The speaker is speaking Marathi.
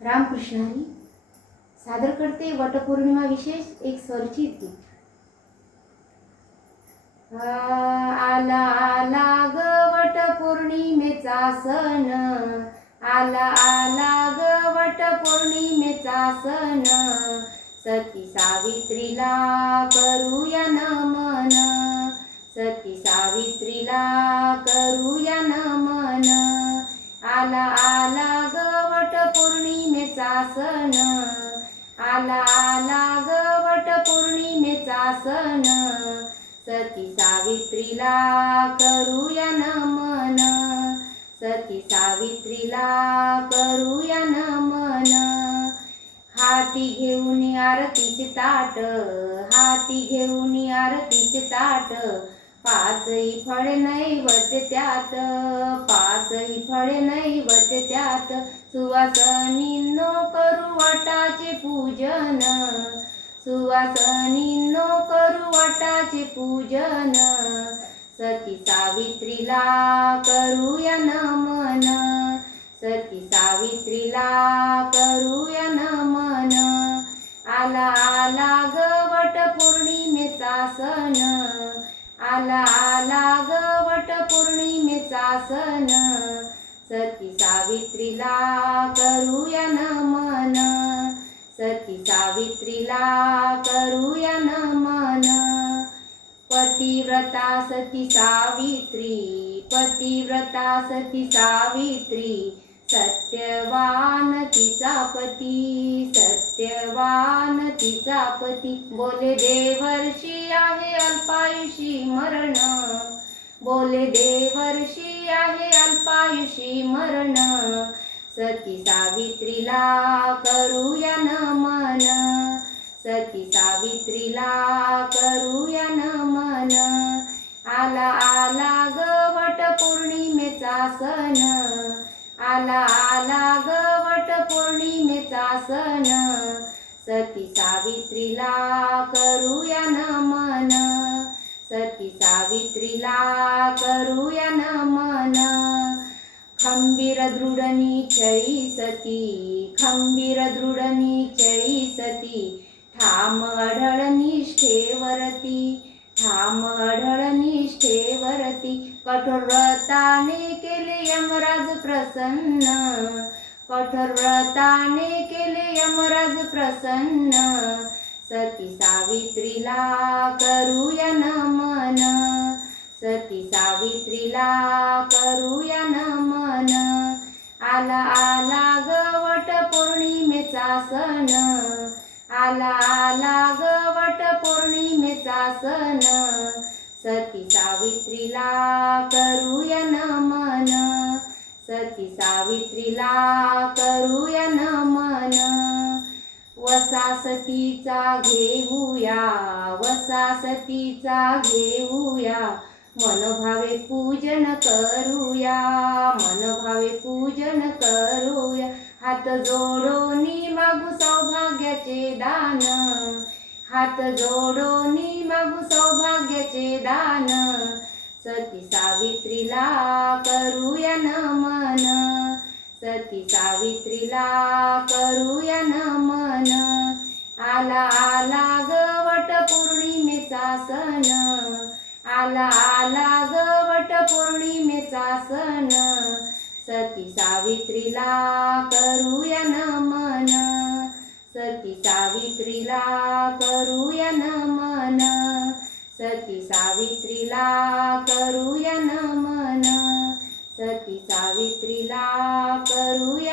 रामकृष्ण हरी सादर करते वटपौर्णिमा विशेष एक स्वरचित गीत। आला आला ग वटपौर्णिमेचा सण, आला आला ग वटपौर्णिमेचा सण, सती सावित्रीला करूया नमन, सती सावित्रीला करूया नमन। आला आला ग वटपौर्णिमेचा सण, आला आला ग वटपौर्णिमेचा सण, सती सावित्रीला करूया नमन, सती सावित्रीला करूया नमन। हाती घेऊन आरतीचे ताट, हाती घेऊन आरतीचे ताट, पाचही फळे नैवेद्य त्यात, पाचही फळे नैवेद्य त्यात, सुवासिनींनो करू वटाचे पूजन, सुवासिनींनो करू वटाचे पूजन, सती सावित्रीला करूया नमन, सती सावित्रीला करूया नमन। आला आला ग वटपौर्णिमेचा सण, आला आला ग वटपौर्णिमेचा सण, सती सावित्रीला करूया नमन, सती सावित्रीला करूया नमन। पतिव्रता सती सावित्री, पतिव्रता सती सावित्री, सत्यवान तिचा पती, सत्यवान तिचा पती, बोले देवर्षी आहे अल्पायुषी मरण, बोले देवर्षी आहे अल्पायुषी मरण, सती सावित्रीला करूया नमन, सती सावित्रीला करूया नमन। आला आला ग वटपौर्णिमेचा सण, आला आला ग वटपौर्णिमेचा सण, सती सावित्रीला करूया नमन, सती सावित्रीला करूया नमन। खंबीर दृढ निश्चयी सती, खंबीर दृढ निश्चयी सती, ठाम अढळ निष्ठेवरती, ठाम अढळ निष्ठेवरती, कठोर व्रताने केले यमराज प्रसन्न, कठोर व्रताने केले यमराज प्रसन्न, सती सावित्रीला करूया नमन, सती सावित्रीला करूया नमन। आला आला ग वटपौर्णिमेचा सण, आला आला ग वटपौर्णिमेचा सण, सती सावित्रीला करूया नमन, सती सावित्रीला करूया नमन। वसा सतीचा घेऊया, वसा सतीचा घेऊया, मनोभावे पूजन करूया, मनोभावे पूजन करूया, हात जोडोनी मागू सौभाग्याचे दान, हात जोडोनी मागू सौभाग्याचे दान, सती सावित्रीला करूया नमन, सती सावित्रीला करूया नमन। आला आला ग वटपौर्णिमेचा सण, आला आला ग वटपौर्णिमेचा सण, सती सावित्रीला करूया नमन, सती सावित्रीला करूया नमन, सती सावित्रीला करूया नमन, सती सावित्रीला करूया